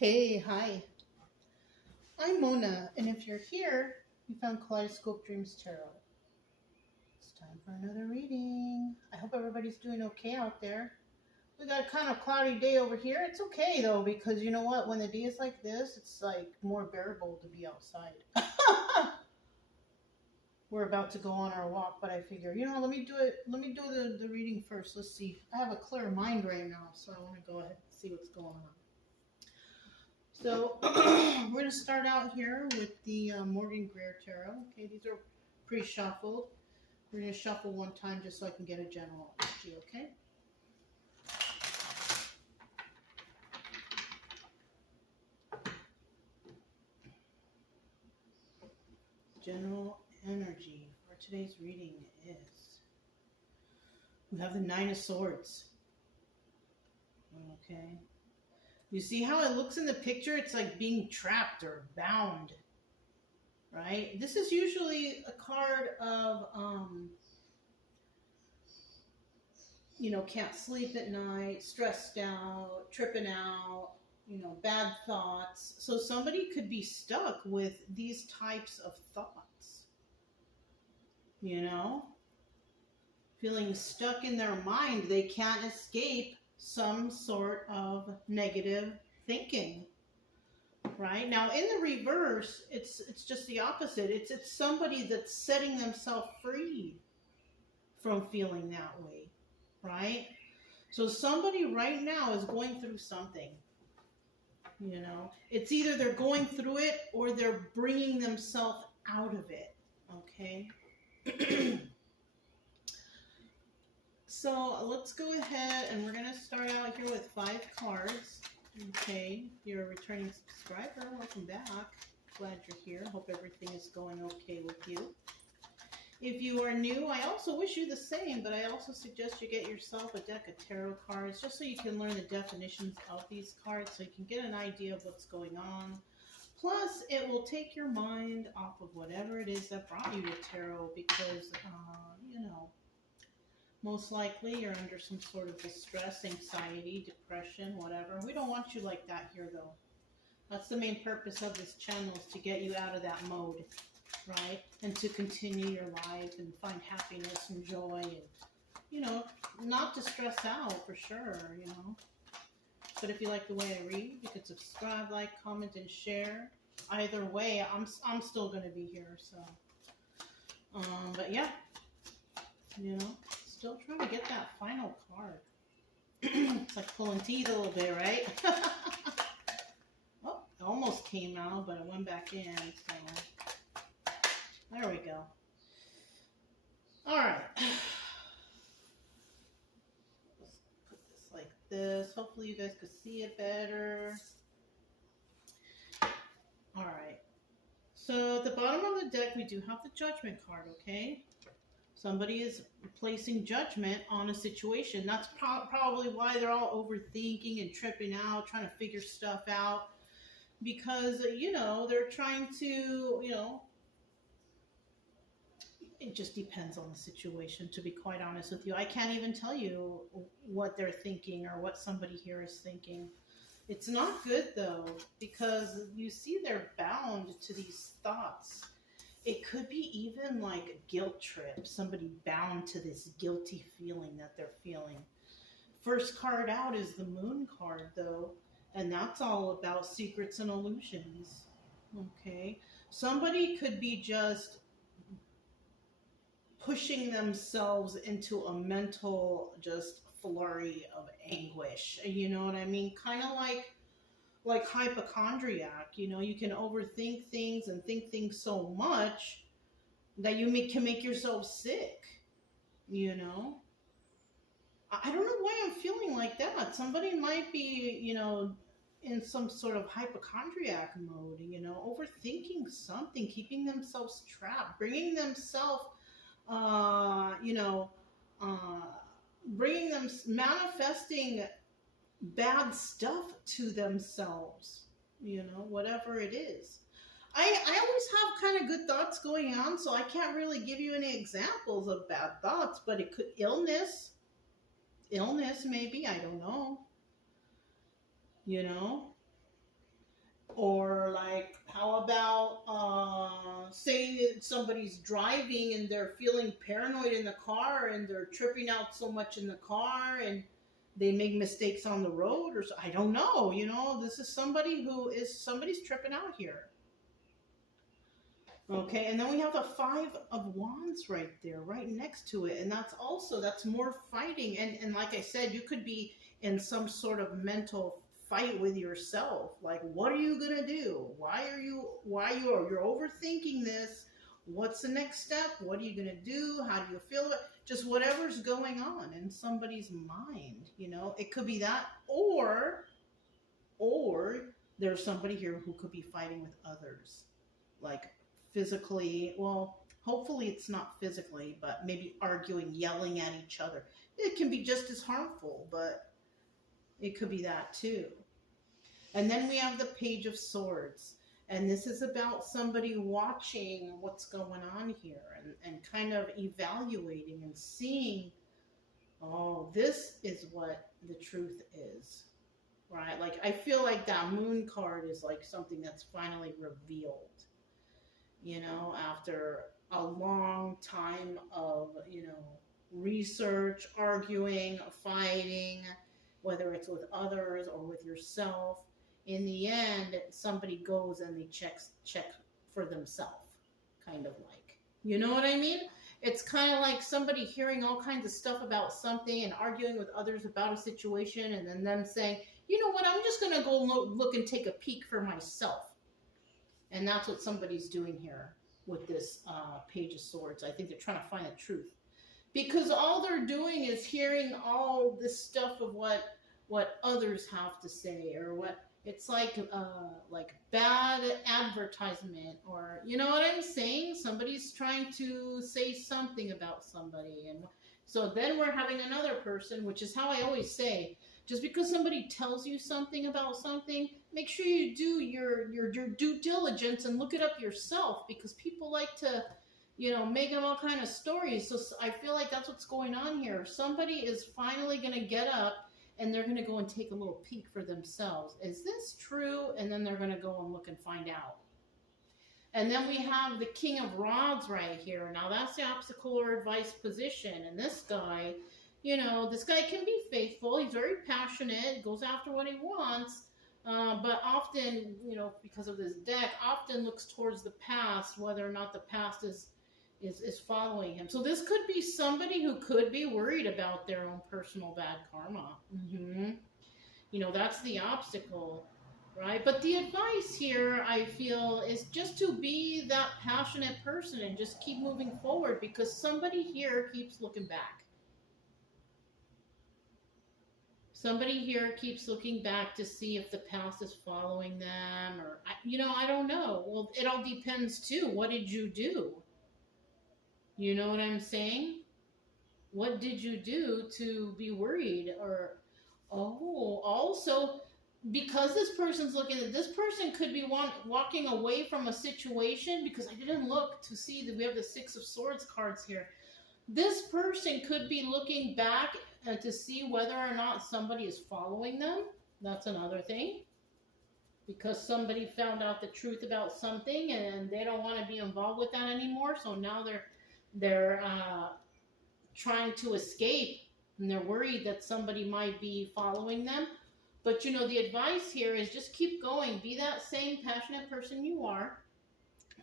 Hey, hi. I'm Mona, and if you're here, you found Kaleidoscope Dreams Tarot. It's time for another reading. I hope everybody's doing okay out there. We got a kind of cloudy day over here. It's okay though, because you know what? When the day is like this, it's like more bearable to be outside. We're about to go on our walk, but I figure, let me do it. Let me do the reading first. Let's see. I have a clear mind right now, so I want to go ahead and see what's going on. So we're going to start out here with the Morgan Greer Tarot. Okay, these are pre-shuffled. We're going to shuffle one time just so I can get a general energy, okay? General energy for today's reading is, we have the Nine of Swords. Okay. You see how it looks in the picture? It's like being trapped or bound, right? This is usually a card of, can't sleep at night, stressed out, tripping out, bad thoughts. So somebody could be stuck with these types of thoughts, feeling stuck in their mind. They can't escape some sort of negative thinking, right? Now in the reverse, it's just the opposite. It's somebody that's setting themselves free from feeling that way, right? So somebody right now is going through something, it's either they're going through it or they're bringing themselves out of it, okay? So let's go ahead and we're going to start out here with 5 cards. Okay, if you're a returning subscriber, welcome back. Glad you're here. Hope everything is going okay with you. If you are new, I also wish you the same, but I also suggest you get yourself a deck of tarot cards just so you can learn the definitions of these cards so you can get an idea of what's going on. Plus, it will take your mind off of whatever it is that brought you to tarot because, most likely you're under some sort of distress, anxiety, depression, whatever. We don't want you like that here, though. That's the main purpose of this channel, is to get you out of that mode, right? And to continue your life and find happiness and joy and, not to stress out for sure, But if you like the way I read, you can subscribe, like, comment, and share. Either way, I'm still going to be here, so. But yeah, still trying to get that final card. It's like pulling teeth a little bit, right? Oh, it almost came out, but it went back in, so there we go. All right. Let's put this like this. Hopefully you guys could see it better. All right. So at the bottom of the deck, we do have the Judgment card, okay? Somebody is placing judgment on a situation. That's probably why they're all overthinking and tripping out, trying to figure stuff out. Because, they're trying to, it just depends on the situation, to be quite honest with you. I can't even tell you what they're thinking or what somebody here is thinking. It's not good, though, because you see they're bound to these thoughts. It could be even like a guilt trip, somebody bound to this guilty feeling that they're feeling. First card out is the Moon card, though, and that's all about secrets and illusions, okay? Somebody could be just pushing themselves into a mental just flurry of anguish, you know what I mean? Kind of like hypochondriac, you can overthink things and think things so much that you can make yourself sick, I don't know why I'm feeling like that. Somebody might be, in some sort of hypochondriac mode, overthinking something, keeping themselves trapped, bringing themselves, manifesting bad stuff to themselves, whatever it is. I always have kind of good thoughts going on, so I can't really give you any examples of bad thoughts, but it could, illness maybe, I don't know, Or like, how about say somebody's driving and they're feeling paranoid in the car and they're tripping out so much in the car and they make mistakes on the road, or so, I don't know. This is somebody's tripping out here. Okay, and then we have the Five of Wands right there, right next to it, and that's more fighting. And like I said, you could be in some sort of mental fight with yourself. Like, what are you gonna do? You're overthinking this? What's the next step? What are you gonna do? How do you feel about just whatever's going on in somebody's mind? It could be that, or there's somebody here who could be fighting with others, like physically. Well, hopefully it's not physically, but maybe arguing, yelling at each other. It can be just as harmful, but it could be that too. And then we have the Page of Swords, and this is about somebody watching what's going on here and kind of evaluating and seeing, oh, this is what the truth is, right? Like, I feel like that Moon card is like something that's finally revealed, after a long time of, research, arguing, fighting, whether it's with others or with yourself. In the end, somebody goes and they check for themselves, kind of like. You know what I mean? It's kind of like somebody hearing all kinds of stuff about something and arguing with others about a situation, and then them saying, you know what, I'm just going to go look and take a peek for myself. And that's what somebody's doing here with this Page of Swords. I think they're trying to find the truth. Because all they're doing is hearing all this stuff of what others have to say, or what it's like bad advertisement, or you know what I'm saying? Somebody's trying to say something about somebody. And so then we're having another person, which is how I always say, just because somebody tells you something about something, make sure you do your due diligence and look it up yourself, because people like to, make them all kind of stories. So I feel like that's what's going on here. Somebody is finally going to get up and they're going to go and take a little peek for themselves. Is this true? And then they're going to go and look and find out. And then we have the King of Rods right here. Now that's the obstacle or advice position. And this guy, this guy can be faithful. He's very passionate, goes after what he wants. But often, because of this deck, often looks towards the past, whether or not the past is following him. So this could be somebody who could be worried about their own personal bad karma. That's the obstacle, right? But the advice here, I feel, is just to be that passionate person and just keep moving forward, because somebody here keeps looking back. Somebody here keeps looking back to see if the past is following them, or, I don't know. Well, it all depends too. What did you do? You know what I'm saying? What did you do to be worried? Or, also, because this person's looking at, this person could be walking away from a situation, because I didn't look to see that we have the Six of Swords cards here. This person could be looking back to see whether or not somebody is following them. That's another thing. Because somebody found out the truth about something and they don't want to be involved with that anymore. So now they're trying to escape, and they're worried that somebody might be following them. But the advice here is just keep going. Be that same passionate person you are.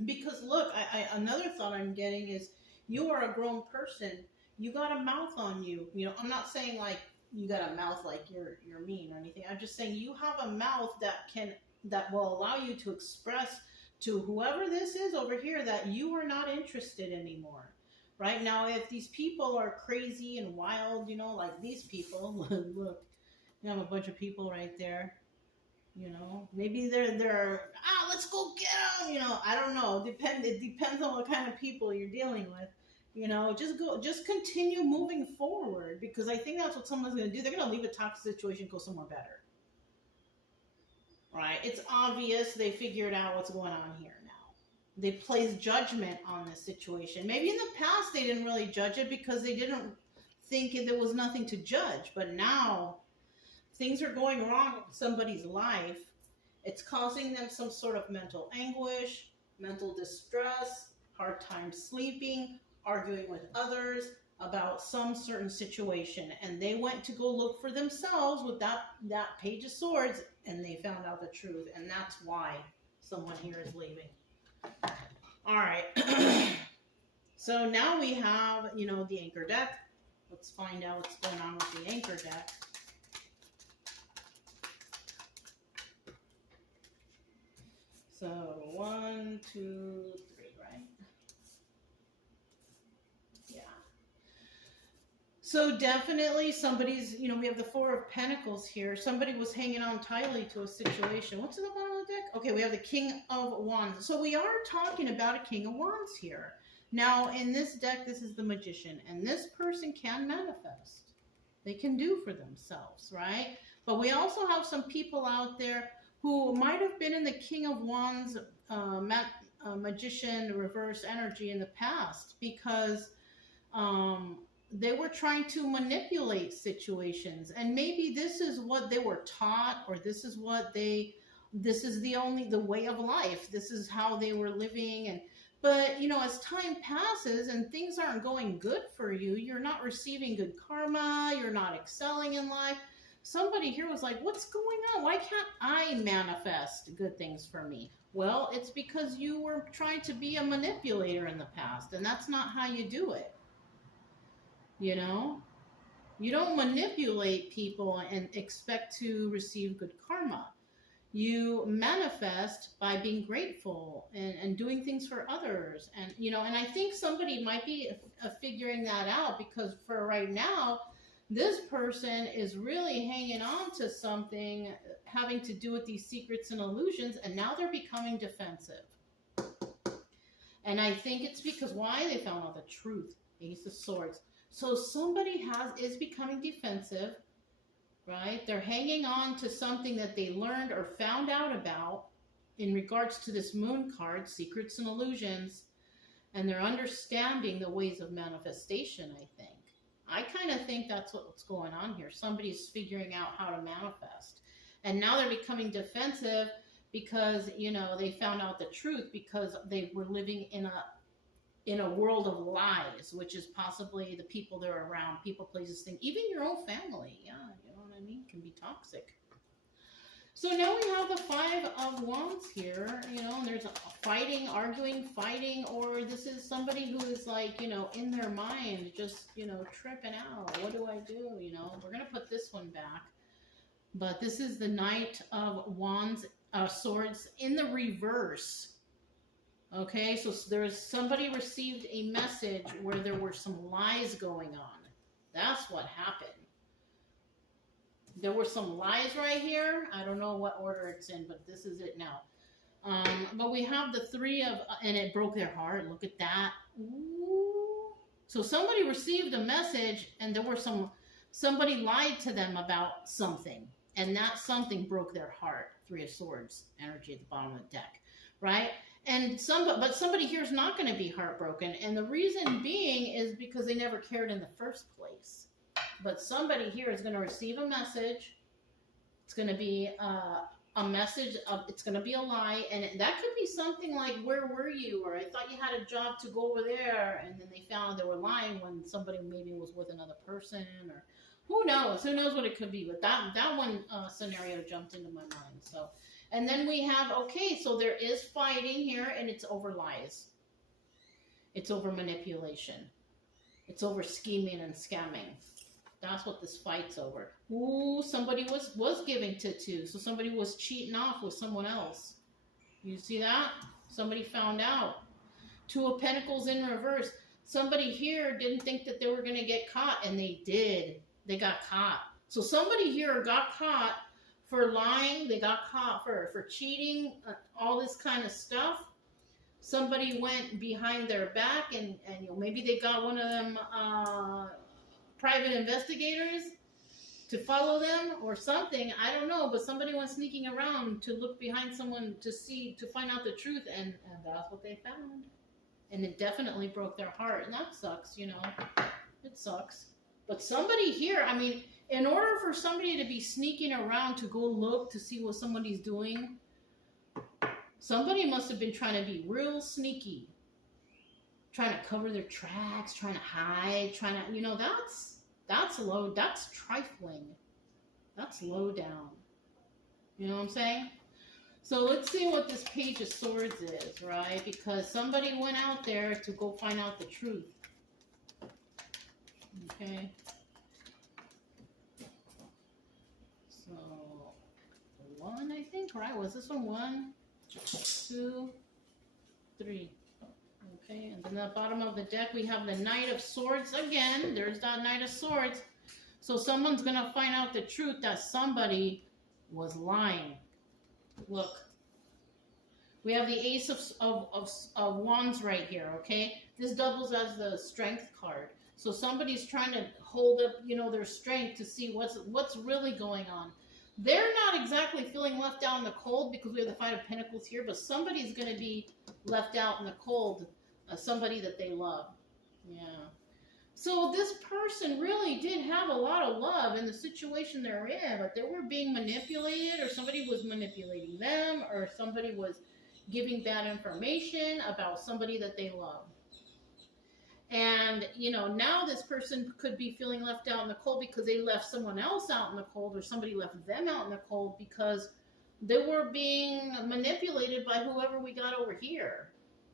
Because look, another thought I'm getting is, you are a grown person. You got a mouth on you. I'm not saying like you got a mouth like you're mean or anything. I'm just saying you have a mouth that will allow you to express to whoever this is over here that you are not interested anymore. Right now, if these people are crazy and wild, like these people, look, you have a bunch of people right there. Maybe they're let's go get them. I don't know. It depends on what kind of people you're dealing with. Just continue moving forward, because I think that's what someone's going to do. They're going to leave a toxic situation, go somewhere better. Right? It's obvious they figured out what's going on here now. They placed judgment on this situation. Maybe in the past they didn't really judge it because they didn't think there was nothing to judge. But now things are going wrong in somebody's life, It's causing them some sort of mental anguish, mental distress, hard time sleeping, arguing with others about some certain situation. And they went to go look for themselves with that Page of Swords, and they found out the truth. And that's why someone here is leaving. All right. So now we have, you know, the Anchor deck. Let's find out what's going on with the Anchor deck. So 1, 2, 3, right? Yeah. So definitely somebody's, you know, we have the Four of Pentacles here. Somebody was hanging on tightly to a situation. What's in the bottom of the deck? Okay, we have the King of Wands. So we are talking about a King of Wands here. Now, in this deck, this is the Magician, and this person can manifest. They can do for themselves, right? But we also have some people out there who might have been in the King of Wands, Magician, reverse energy in the past, because they were trying to manipulate situations. And maybe this is what they were taught, or this is what this is the way of life. This is how they were living. But, you know, as time passes and things aren't going good for you, you're not receiving good karma, you're not excelling in life. Somebody here was like, what's going on? Why can't I manifest good things for me? Well, it's because you were trying to be a manipulator in the past, and that's not how you do it. You know? You don't manipulate people and expect to receive good karma. You manifest by being grateful and doing things for others. And, you know, and I think somebody might be figuring that out, because for right now, this person is really hanging on to something having to do with these secrets and illusions, and now they're becoming defensive. And I think it's because why? They found out the truth. Ace of Swords. So somebody is becoming defensive. Right? They're hanging on to something that they learned or found out about in regards to this Moon card, secrets and illusions, and they're understanding the ways of manifestation, I think. I kind of think that's what's going on here. Somebody's figuring out how to manifest. And now they're becoming defensive because, you know, they found out the truth, because they were living in a world of lies, which is possibly the people they're around, people, places, things, even your own family. Yeah, you know what I mean? Can be toxic. So now we have the Five of Wands here, you know, and there's a fighting, arguing, fighting, or this is somebody who is like, you know, in their mind, just, you know, tripping out. What do I do? You know, we're going to put this one back. But this is the Knight of Wands, Swords in the reverse. Okay, so there's somebody received a message where there were some lies going on. That's what happened. There were some lies right here. I don't know what order it's in, but this is it now. But we have the Three of, and it broke their heart. Look at that. Ooh. So somebody received a message, and there were somebody lied to them about something, and that something broke their heart. Three of Swords energy at the bottom of the deck, right? And but somebody here is not going to be heartbroken, and the reason being is because they never cared in the first place. But somebody here is going to receive a message. It's going to be a message of, it's going to be a lie, and that could be something like, where were you? Or I thought you had a job to go over there, and then they found they were lying when somebody maybe was with another person, or who knows? Who knows what it could be? But that one scenario jumped into my mind. So. And then we have, okay, so there is fighting here, and it's over lies. It's over manipulation. It's over scheming and scamming. That's what this fight's over. Ooh, somebody was giving to, so somebody was cheating off with someone else. You see that? Somebody found out. Two of Pentacles in reverse. Somebody here didn't think that they were going to get caught, and they did. They got caught. So somebody here got caught for lying. They got caught for cheating, all this kind of stuff. Somebody went behind their back, and you know, maybe they got one of them private investigators to follow them or something. I don't know, but somebody went sneaking around to look behind someone to find out the truth, and that's what they found. And it definitely broke their heart, and that sucks, you know. It sucks. But somebody here, I mean, in order for somebody to be sneaking around to go look to see what somebody's doing, Somebody must have been trying to be real sneaky, trying to cover their tracks, trying to hide, trying to, that's low, that's trifling. That's low down. You know what I'm saying? So let's see what this Page of Swords is, right? Because somebody went out there to go find out the truth. Okay. So, 1, I think, right? Was this one 1, 2, 3? Okay, and then at the bottom of the deck, we have the Knight of Swords again. There's that Knight of Swords. So someone's going to find out the truth that somebody was lying. Look. We have the Ace of Wands right here, okay? This doubles as the Strength card. So somebody's trying to hold up, their strength to see what's really going on. They're not exactly feeling left out in the cold because we have the Five of Pentacles here, but somebody's going to be left out in the cold. Somebody that they love. Yeah. So this person really did have a lot of love in the situation they're in, but they were being manipulated, or somebody was manipulating them, or somebody was giving bad information about somebody that they love. And, now this person could be feeling left out in the cold because they left someone else out in the cold, or somebody left them out in the cold because they were being manipulated by whoever we got over here.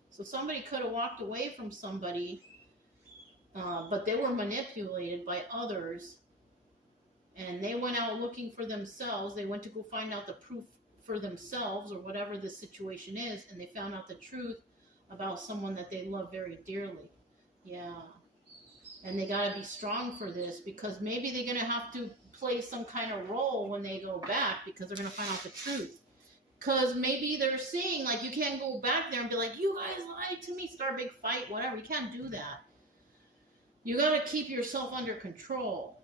So somebody could have walked away from somebody, but they were manipulated by others, and they went out looking for themselves. They went to go find out the proof for themselves, or whatever the situation is, and they found out the truth about someone that they love very dearly. Yeah. And they got to be strong for this, because maybe they're going to have to play some kind of role when they go back, because they're going to find out the truth. Because maybe they're seeing, like, you can't go back there and be like, you guys lied to me, start a big fight, whatever. You can't do that. You got to keep yourself under control.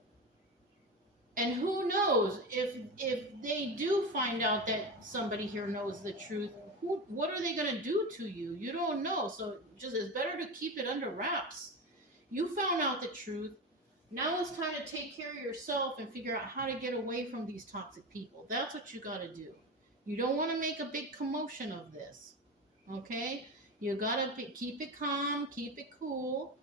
And who knows, if they do find out that somebody here knows the truth, what are they going to do to you? You don't know. So it's better to keep it under wraps. You found out the truth. Now it's time to take care of yourself and figure out how to get away from these toxic people. That's what you got to do. You don't want to make a big commotion of this, okay? You got to keep it calm, keep it cool,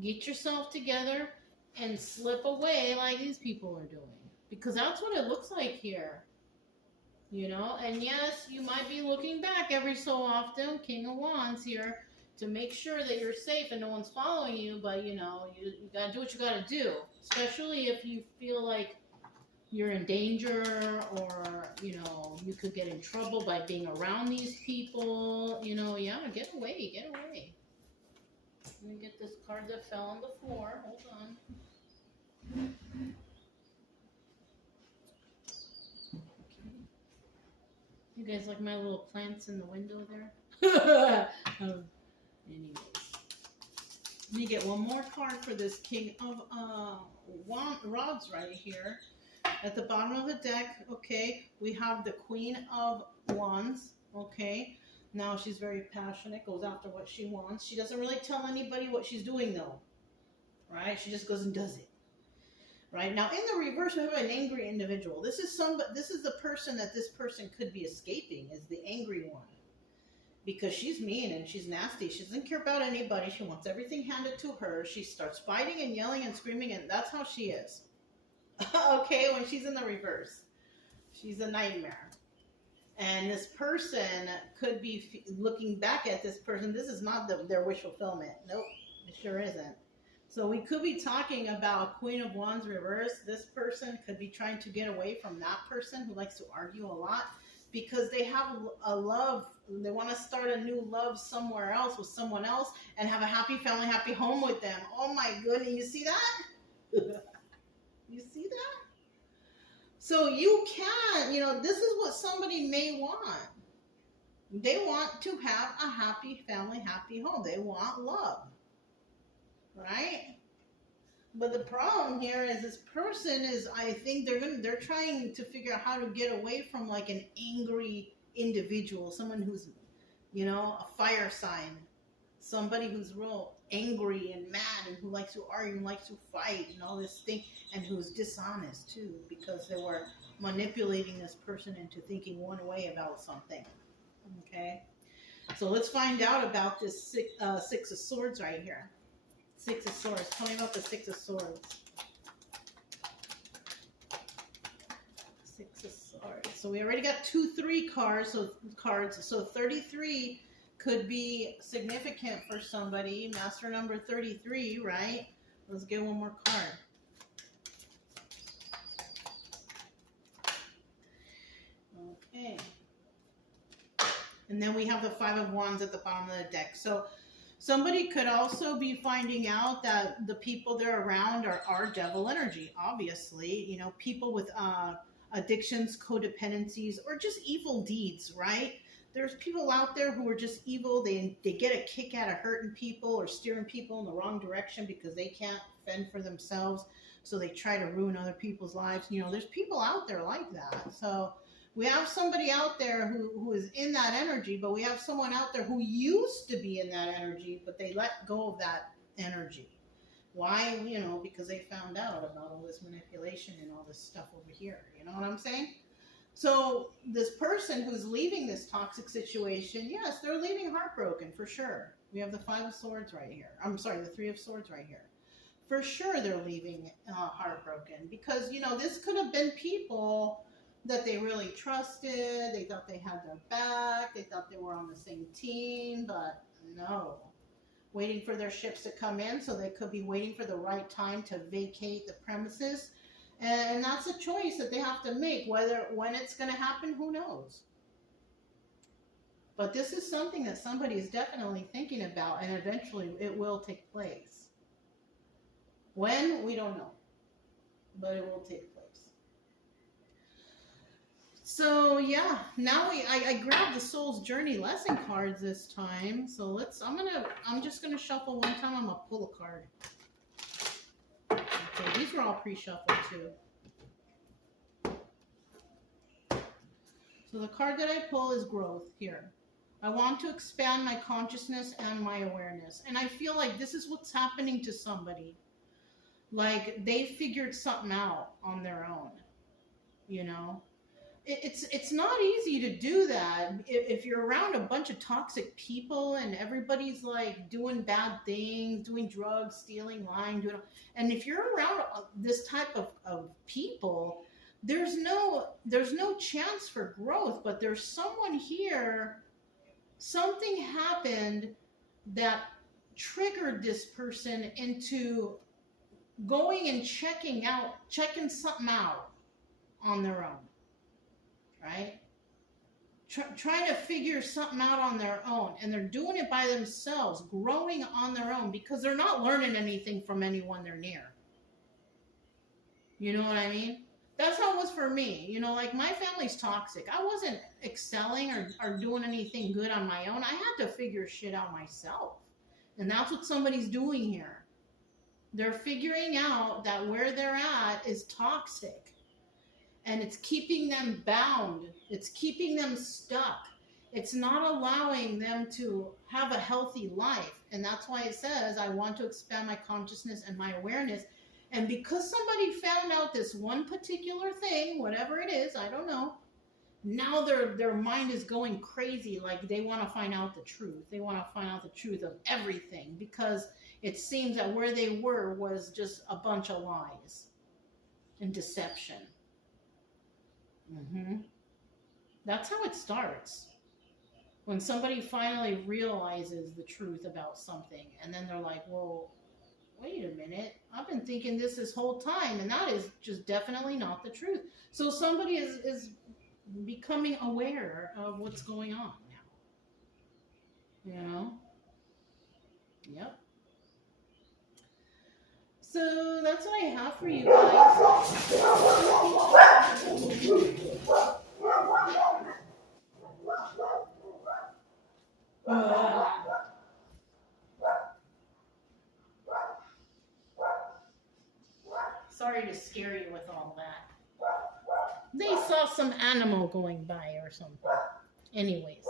Get yourself together and slip away like these people are doing. Because that's what it looks like here, And yes, you might be looking back every so often, King of Wands here, to make sure that you're safe and no one's following you. But, you got to do what you got to do, especially if you feel like you're in danger, or, you could get in trouble by being around these people, yeah, get away. Let me get this card that fell on the floor. Hold on. Okay. You guys like my little plants in the window there? Anyways. Let me get one more card for this King of Rods right here. At the bottom of the deck, okay, we have the Queen of Wands, okay. Now she's very passionate, goes after what she wants. She doesn't really tell anybody what she's doing, though, right? She just goes and does it, right? Now, in the reverse, we have an angry individual. This is the person that this person could be escaping, is the angry one. Because she's mean and she's nasty. She doesn't care about anybody. She wants everything handed to her. She starts fighting and yelling and screaming, and that's how she is. Okay, when she's in the reverse, she's a nightmare. And this person could be looking back at this person. This is not their wish fulfillment. Nope, it sure isn't. So we could be talking about Queen of Wands reverse. This person could be trying to get away from that person who likes to argue a lot, because they have a love. They want to start a new love somewhere else with someone else and have a happy family, happy home with them. Oh my goodness, you see that? You see that? So you can, this is what somebody may want. They want to have a happy family, happy home. They want love, right? But the problem here is this person is, I think they're trying to figure out how to get away from like an angry individual, someone who's, a fire sign, somebody who's real angry and mad and who likes to argue and likes to fight and all this thing, and who's dishonest too, because they were manipulating this person into thinking one way about something. Okay. So let's find out about this Six of Swords right here. Six of Swords. Tell me about the Six of Swords. Six of Swords. So we already got 2-3 cards. So 33 could be significant for somebody. Master number 33, right? Let's get one more card. Okay. And then we have the Five of Wands at the bottom of the deck. So somebody could also be finding out that the people they're around are devil energy, obviously. You know, people with addictions, codependencies, or just evil deeds, right? There's people out there who are just evil. They get a kick out of hurting people or steering people in the wrong direction because they can't fend for themselves. So they try to ruin other people's lives. You know, there's people out there like that. So we have somebody out there who is in that energy, but we have someone out there who used to be in that energy, but they let go of that energy. Why? You know, because they found out about all this manipulation and all this stuff over here. You know what I'm saying? So this person who's leaving this toxic situation, yes, they're leaving heartbroken for sure. We have the Five of Swords right here. I'm sorry, the Three of Swords right here. For sure they're leaving heartbroken because, you know, this could have been people that they really trusted. They thought they had their back. They thought they were on the same team, but no. Waiting for their ships to come in, so they could be waiting for the right time to vacate the premises. And that's a choice that they have to make. When it's going to happen, who knows? But this is something that somebody is definitely thinking about, and eventually it will take place. When? We don't know. But it will take place. So yeah, now I grabbed the Soul's Journey lesson cards this time. So I'm just gonna shuffle one time. I'm gonna pull a card. Okay, these were all pre-shuffled too. So the card that I pull is growth here. I want to expand my consciousness and my awareness. And I feel like this is what's happening to somebody. Like they figured something out on their own, you know? It's not easy to do that if you're around a bunch of toxic people and everybody's like doing bad things, doing drugs, stealing, lying, and if you're around this type of people, there's no chance for growth. But there's someone here, something happened that triggered this person into going and checking something out on their own. Right? Trying to figure something out on their own. And they're doing it by themselves, growing on their own, because they're not learning anything from anyone they're near. You know what I mean? That's how it was for me. You know, like my family's toxic. I wasn't excelling or doing anything good on my own. I had to figure shit out myself. And that's what somebody's doing here. They're figuring out that where they're at is toxic. And it's keeping them bound. It's keeping them stuck. It's not allowing them to have a healthy life. And that's why it says, I want to expand my consciousness and my awareness. And because somebody found out this one particular thing, whatever it is, I don't know, now their mind is going crazy. Like they want to find out the truth. They want to find out the truth of everything. Because it seems that where they were was just a bunch of lies and deception. That's how it starts. When somebody finally realizes the truth about something, and then they're like, well, wait a minute, I've been thinking this whole time, and that is just definitely not the truth. So somebody is becoming aware of what's going on now. You know? Yep. So that's what I have for you guys. Sorry to scare you with all that. They saw some animal going by or something. Anyways,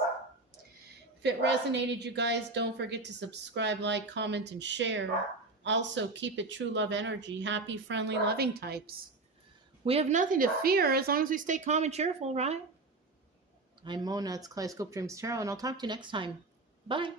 if it resonated, you guys, don't forget to subscribe, like, comment, and share. Also, keep it true love energy. Happy, friendly, loving types. We have nothing to fear as long as we stay calm and cheerful, right? I'm Mona. It's Kaleidoscope Dreams Tarot, and I'll talk to you next time. Bye.